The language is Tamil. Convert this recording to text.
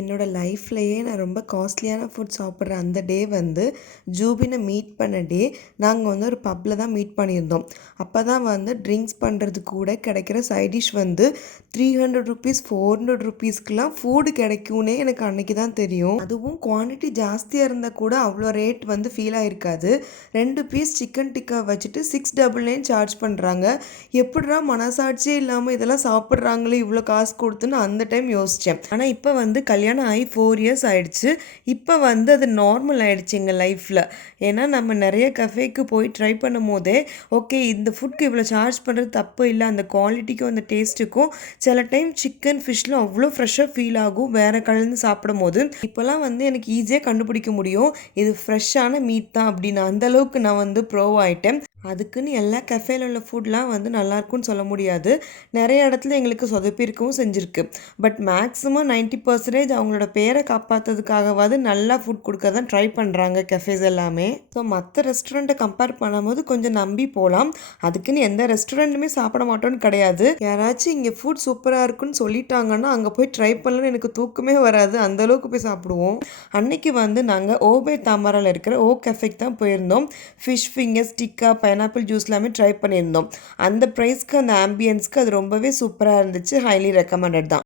என்னோட லைஃப்லயே நான் ரொம்ப காஸ்ட்லியான ஃபுட் சாப்பிட்ற அந்த டே வந்து ஜூபினை மீட் பண்ண டே. நாங்கள் வந்து ஒரு பப்பில் தான் மீட் பண்ணியிருந்தோம். அப்போ தான் வந்து ட்ரிங்க்ஸ் பண்ணுறது கூட கிடைக்கிற சைட் டிஷ் வந்து 300 ருபீஸ் 400 ருபீஸ்க்குலாம் ஃபுட்டு கிடைக்கும்னே எனக்கு அன்றைக்கி தான் தெரியும். அதுவும் குவான்டிட்டி ஜாஸ்தியாக இருந்தால் கூட அவ்வளோ ரேட் வந்து ஃபீல் ஆகிருக்காது. 2 பீஸ் சிக்கன் டிக்கா வச்சுட்டு 699 சார்ஜ் பண்ணுறாங்க. எப்படிடா மனசாட்சியே இல்லாமல் இதெல்லாம் சாப்பிட்றாங்களே இவ்வளோ காசு கொடுத்துன்னு அந்த டைம் யோசித்தேன். ஆனால் இப்போ வந்து கல்யாணம் ஆகி 4 இயர்ஸ் ஆகிடுச்சு. இப்போ வந்து அது நார்மல் ஆகிடுச்சு எங்கள் லைஃப்பில். ஏன்னா நம்ம நிறைய கஃபேக்கு போய் ட்ரை பண்ணும் போதே ஓகே இந்த ஃபுட்க்கு இவ்வளோ சார்ஜ் பண்ணுறது தப்பு இல்லை, அந்த குவாலிட்டிக்கும் அந்த டேஸ்ட்டுக்கும். சில டைம் சிக்கன் ஃபிஷ்லாம் அவ்வளோ ஃப்ரெஷ்ஷாக ஃபீல் ஆகும் வேறு கலந்து சாப்பிடும் போது. இப்போலாம் வந்து எனக்கு ஈஸியாக கண்டுபிடிக்க முடியும் இது ஃப்ரெஷ்ஷான மீட் தான் அப்படின்னு. அந்தளவுக்கு நான் வந்து ப்ரோ ஆகிட்டேன். அதுக்குன்னு எல்லா கஃபேல உள்ள ஃபுட்லாம் வந்து நல்லாயிருக்குன்னு சொல்ல முடியாது. நிறைய இடத்துல எங்களுக்கு சொதப்பிருக்கவும் செஞ்சுருக்கு. பட் மேக்ஸிமம் 90% அவங்களோட பேரை காப்பாற்றுறதுக்காகவாது நல்லா ஃபுட் கொடுக்க தான் ட்ரை பண்ணுறாங்க கஃபேஸ் எல்லாமே. ஸோ மற்ற ரெஸ்டாரண்ட்டை கம்பேர் பண்ணும்போது கொஞ்சம் நம்பி போகலாம். அதுக்குன்னு எந்த ரெஸ்டாரண்ட்டுமே சாப்பிட மாட்டோன்னு கிடையாது. யாராச்சும் இங்கே ஃபுட் சூப்பராக இருக்குன்னு சொல்லிட்டாங்கன்னா அங்கே போய் ட்ரை பண்ணலன்னு எனக்கு தூக்கமே வராது, அந்தளவுக்கு போய் சாப்பிடுவோம். அன்னைக்கு வந்து நாங்கள் ஓபே தாமராவில் இருக்கிற ஓ கஃபேக்கு தான் போயிருந்தோம். Fish fingers, tikka, pineapple juice எல்லாமே ட்ரை பண்ணியிருந்தோம். அந்த ப்ரைஸ்க்கு அந்த ஆம்பியன்ஸ்க்கு அது ரொம்பவே சூப்பராக இருந்துச்சு. ஹைலி ரெக்கமெண்டட் தான்.